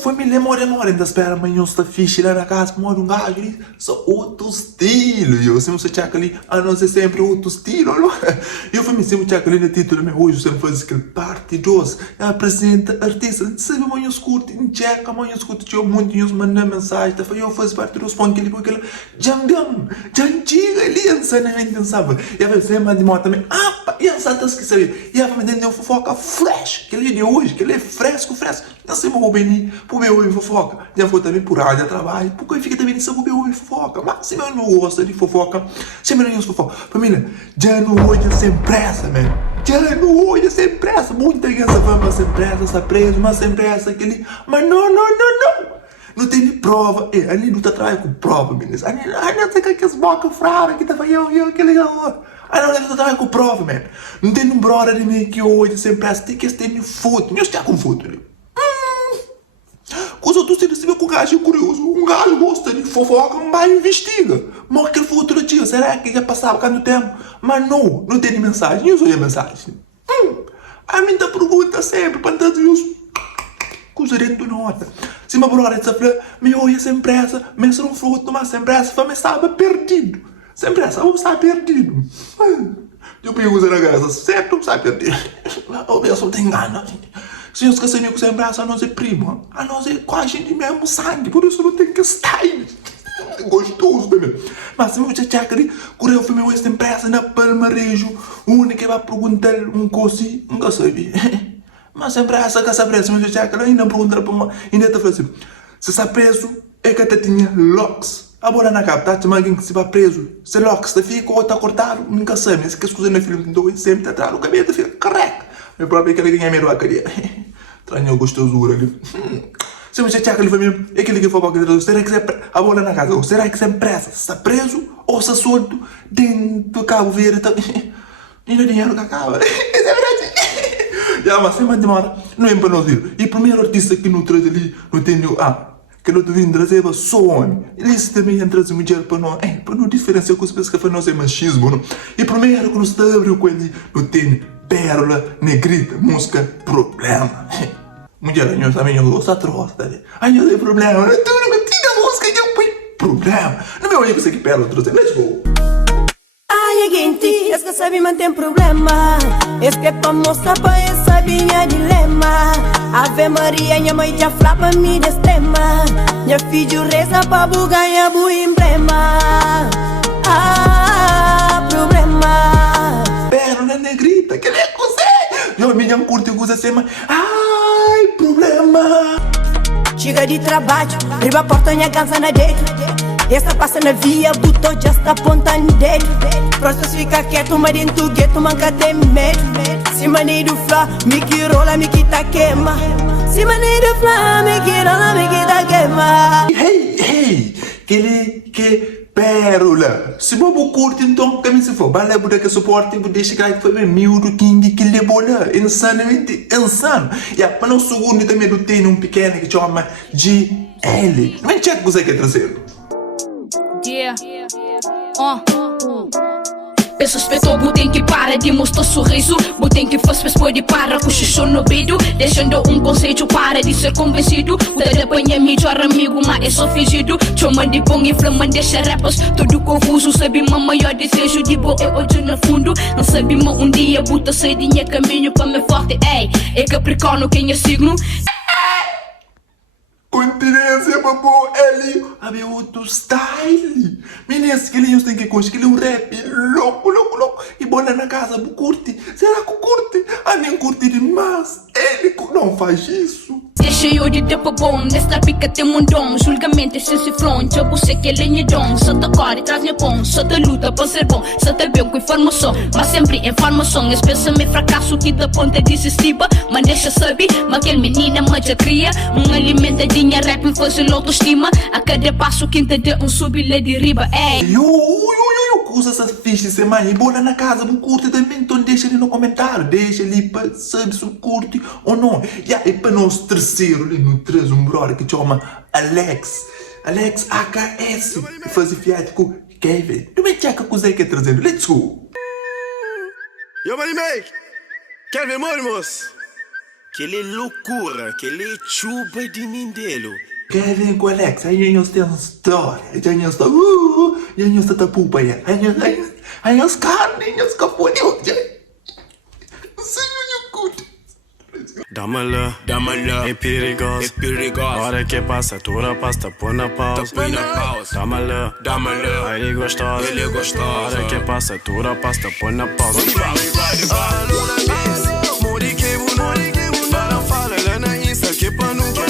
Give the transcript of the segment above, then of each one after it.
Família, mora, ainda espera amanhã está fixe lá na casa, mora um gajo ali, só outro estilo, eu sempre se tchaca ali, a não ser sempre outro estilo, não? Eu família sempre tchaca ali no título, mas hoje sempre faz aquele parte dos, apresenta artista, sabe amanhã escuta, tchaca, amanhã escuta, tinha muito, eu mandei mensagem, tá, eu faz parte dos pontos, aquele, aquele, jangam, jantiga ali, insanamente, sabe? E a vez sempre de moto também, e a santa que sabe, e a família deu fofoca fresh, aquele de hoje, aquele é fresco, não sei mais bem, por meu ouve fofoca, já foi também por área de trabalho, porque fica também nessa meu ouve fofoca, mas se eu não gosto de fofoca, sempre não gosto de fofoca, família, já não hoje sem pressa, man, já não hoje sem pressa, muita gente fama sem pressa, está preso, mas sem pressa, aquele, mas não tem nem prova, ali não está atrás com prova, meninas, ali não tem aquelas bocas fraras que tava eu, aquele galera. Não está atrás com prova, man. Não tem um brother de mim que hoje sem pressa, tem que ter foto, não está com foto ali. Os outros têm que com um gajo curioso, um gajo gosta de fofoca, mas investiga. Mas aquele foto do tio, será que já passava cá no tempo? Mas não tem mensagem, eu sou a mensagem. A mim tá pergunta sempre, para tanto os coisa dentro do nota. Se uma brother está falando, me olha sem pressa, me um fruto, mas sem pressa, vai me estava perdido. Sem pressa, eu estava perdido. Eu pergunto na casa, certo ou está perdido? Eu só tenho engano. Se eu esquecer que sem pressa, a não ser prima, a não ser quase de mesmo sangue, por isso não tem que estar aí. Gostoso também. Mas se eu já checar ali, quando eu filme hoje sem pressa, na palmarejo, o único que vai perguntar um cosi, nunca sabe. Mas sem pressa, que essa pressa, mas eu checar ali, ainda perguntar para uma, ainda está falando assim, se está preso, é que até tinha locks. A bola na capa, tá? Alguém que se vai preso, se locks, está fica ou está cortado, nunca sabe. Se que as coisas no filme, então sempre está atrás, o cabelo fica correto. Meu próprio é que ele ganha meio a cadeia. Tranho gostosura ali. Se você checa ali, família, é aquele que foi para aquele, será que você a bola na casa, ou será que você é presa? Está preso ou está solto dentro do Cabo Verde? E não dinheiro que acaba. Isso é verdade. Já, mas sem demora, não é para nós ir. E o primeiro artista que nos traz ali, não tem que não te vim trazer só homem. Eles também entram trazer mulher para nós, para não diferenciar com os pessoas que para nós é machismo, não? E primeiro que nos abre com ele, não tem pérola, negrita, música, problema. Mulher, nós também não gosta troça, tá? Aí eu tenho problema, eu tenho tira música e eu põe problema. Não me olhe que você que pérola, trouxe, let's go. Ai, gente, es que sabe mantém problema. Es que pra mostrar pra essa minha dilema. Ave Maria, minha mãe já fala pra mim de extrema. Minha filho reza pra ganhar o emblema. Problema. Pérola negrita, que nem você. Eu me chamo curto e usa sema. Ai, problema. Chega de trabalho, abre a porta, minha casa na dedo. Esta passa na via, botou já está apontando dedo. Próximo fica quieto, mas dentro do gueto manca tem medo. Se maneiro flá, me que rola, me que tá queima. Se maneiro flá, me que rola, me que tá queima. Hey, que pérola. Se bobo curte, então, que se for, vai lembrar que suporte, vou deixar que foi meu miúdo, king, que levou lá. Insanamente insano. E a para o segundo também não tem um pequeno que chama GL. Não é que você quer trazer. Yeah. Pessoas pessoas tem que parar de mostrar sorriso. Tem que fazer depois de parar com xixo no vídeo. Deixando conceito para de ser convencido. O depois é melhor amigo, mas é só fingido. Chama de bom e flama deixa rappers tudo confuso. Sabe meu maior desejo de boa é hoje no fundo. Não sabe meu dia buta cedinha caminho para me forte. Ei, é Capricórnio quem é signo. Continência, babô, ele a meu outro style. Meninas, que eles têm que conseguir que ele rap louco. E bola na casa, curte. Será que curte? A nem curte demais. Ele não faz isso. Deixa eu de tempo bom, nesta pica tem um dom. Julgamento é sem cifrão, já você que ele é dom. Só te corre, traz minha pão, só te luta para ser bom. Só te bem com informação, mas sempre informação. Esse pensamento fracasso que da ponta desistiva. Mas deixa saber, mas aquele menina mas já cria. Alimenta dinheiro, rap me faz autoestima. A cada passo quinta de subir lá de riba, ei. Usa essas fichas semana e bola na casa, não curte também, então deixa ali no comentário, deixa ali para saber se curte ou não. E para nós terceiro ali no traz um brother que chama Alex AKS, e faz fiat com Kevin. Não me checa com o Zé que é trazendo, let's go. Yo, money make, Kevin Money, moço. Aquele loucura, aquele chuba de Mindelo. Kevin com Alex, aí nós temos história, aí nós tá, aí nós tá pupa aí nós carne, nós capone, Dámela, é perigoso, hora que passa, toda pasta, põe na pausa. Dámela, ele gostosa, hora que passa, toda pasta, põe na pausa. Mori que para fala, lá na Insta, que pra nunca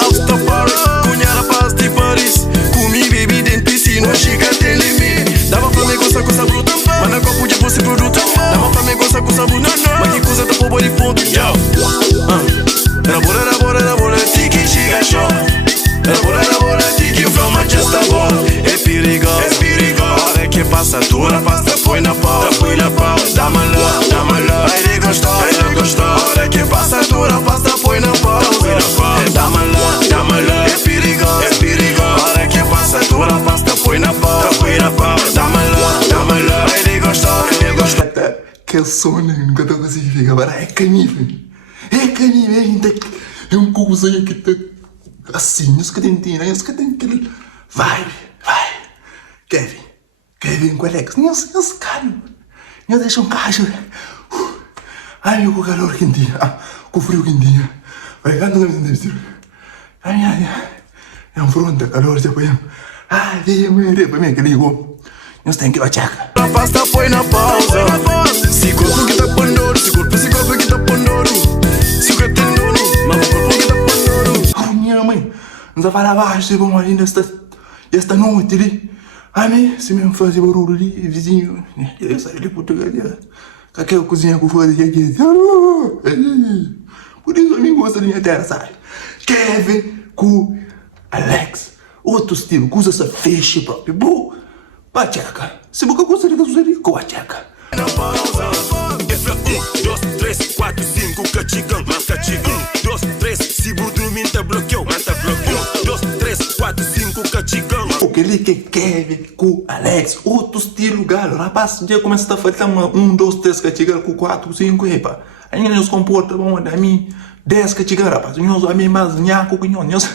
After Paris, cunhada paz de Paris. Comi baby dentro piscina, chega tem limite. Dava pra me gostar com essa bruta, mas não copo de você produto. Dava pra me gostar com essa bruta, mas que coisa tá pobre de ponto. Rabora, tiki chega show. Rabora, tiki from Manchester ball. É perigoso, hora que passa toda pasta, põe na pausa. Dámela, ele gostou, hora que passa toda pasta, põe na pausa. Dámela, é perigoso, hora que passa toda pasta, põe na pausa. Dámela, ele gostou. Que sono, nunca tô conseguindo ficar, agora é canível, gente, é um cozinho que tá assim, os que tem, aquele vai, Kevin com Alex, os caras, eu deixo um caixa, ai meu, com calor quentinho, com frio quentinho, vai, ando na minha vestido, ai, é um fronte, calor, já põe, ai, pra mim, que ligo, nós tem que baixar. A pasta põe na pausa. Se corpo que tá ponoro, se corpo que tá ponoro. Se o que tem nono, mas o corpo que tá ponoro. Minha mãe, não vai falar baixo, se vão ali esta noite ali. Ai, se mesmo fazer barulho ali, vizinho, eu saio de Portugal, com aquela cozinha que eu fazia aqui. Por isso, amigo, gosta da minha terra, sabe? Kevin com Alex, outro estilo, que usa essa feixe própria, boa. Bachaca, se você gostaria de usar com bachaca. Na pausa, Efra 1, 2, 3, 4, 5, cachigão, 1, 2, 3, se o dormir tá bloqueou, 2, 3, 4, 5, cachigão. O que ele Kevin com Alex, outro estilo, galo, rapaz, já começa a fazer 1, 2, 3 cachigão com 4, 5, epa. Aí nós comportamos a mim 10 cachigão, rapaz, nós a mim mais nhaco que nós.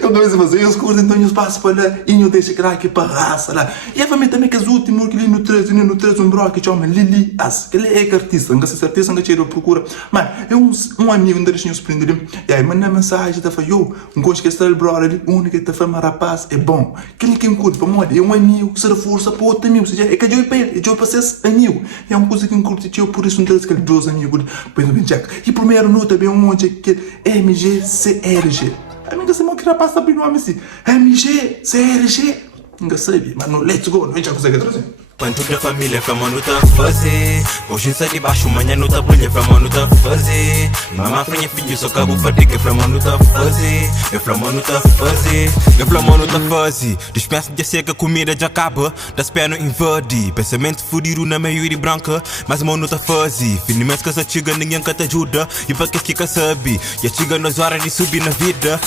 Eu não sei fazer, eu curto, então eu passo para lá e eu deixo aqui para raça lá. E a família também que os últimos que ele no 3 um bro que chama Lili As, que ele é artista, não sei se artista não tira procura, mas é um amigo não deixa eu surpreender. E aí manda mensagem, tá falando, eu não gosto que está o bro ali, o único que tá falando rapaz é bom. Aquele que curte para moda é um amigo, se reforça para outro amigo, seja é que eu para ele, eu para ser amigo. É uma coisa que eu curto, eu por isso não tenho aquele dois amigos, pois não vem jack. E primeiro nota bem um monte que é MGCRG. A mim que você não queria passar por nome assim, MG, CRG, não sei, mas não, let's go, não já consegue trazer. Quanto da família pra mano tá fazer. Hoje sai de baixo, manhã não tá bolha pra mano tá fazer. Mamãe franha filho, só cabo fadiga pra mano tá fazer. Eu pra mano tá fazer. Eu pra mano tá fazer. Dispensa de seca, comida já acaba. Das pernas invade. Pensamento fudido na maioria branca. Mas mano tá fazer. Finalmente que essa chiga ninguém que te ajuda. E pra que fica sabe. E a chiga nas horas de subir na vida.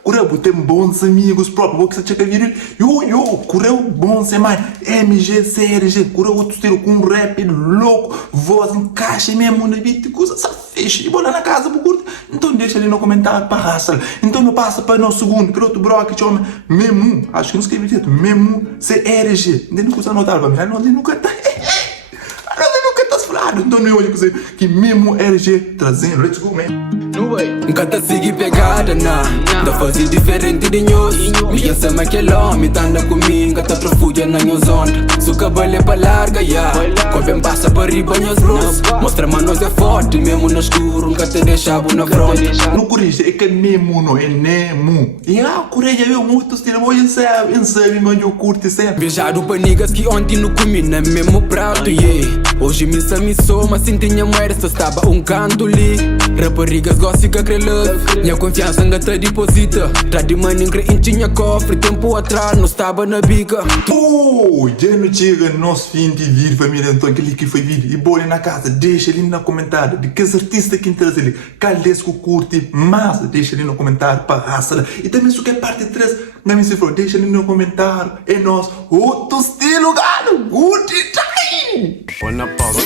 Cureu, tem bons amigos próprios, vou que você checa vir. Cureu, bons é mais MG, CRG, cureu outro estilo com rap louco, voz encaixa mesmo na beat, coisa essa fecha, e bola na casa, por curto. Então deixa ali no comentário para raça. Então não passa para o segundo, que outro bro que chama Memu, acho que não escrevi direito, Memu, CRG. Não custa anotar para mim, não nunca tá. Então não olha que Memu RG trazendo, let's go, man. Nunca tá seguir pegada, na da fase diferente de nós. Me chama aquele homem, tá andando comigo, tá profuga na minha zona. Se o cabelo é pra larga, ya quando passa para riba, minhas bros. Mostra, mas nós é forte, mesmo no escuro, nunca te deixava na fronte. Não corrige, é que Memu, não é Nemu. E correia, eu muito estilo, eu sei, mas eu curto sempre. Beijado pra niggas que ontem não comi, não é mesmo prato, yeah. Hoje me soma, assim tinha moeda, só estava canto ali. Raparigas gostam de crer love, minha confiança ainda te deposita. Tá de money em tinha cofre, tempo atrás não estava na bica. Já não chega nosso fim de vir, família, então aquele que foi vir. E bolha na casa, deixa ali no comentário de que artistas que traz ali. Calesco curte, mas deixa ali no comentário para raça. E também se quer parte 3, não se for, deixa ali no comentário. É nós, outro estilo, galo, good time. Põe na pausa.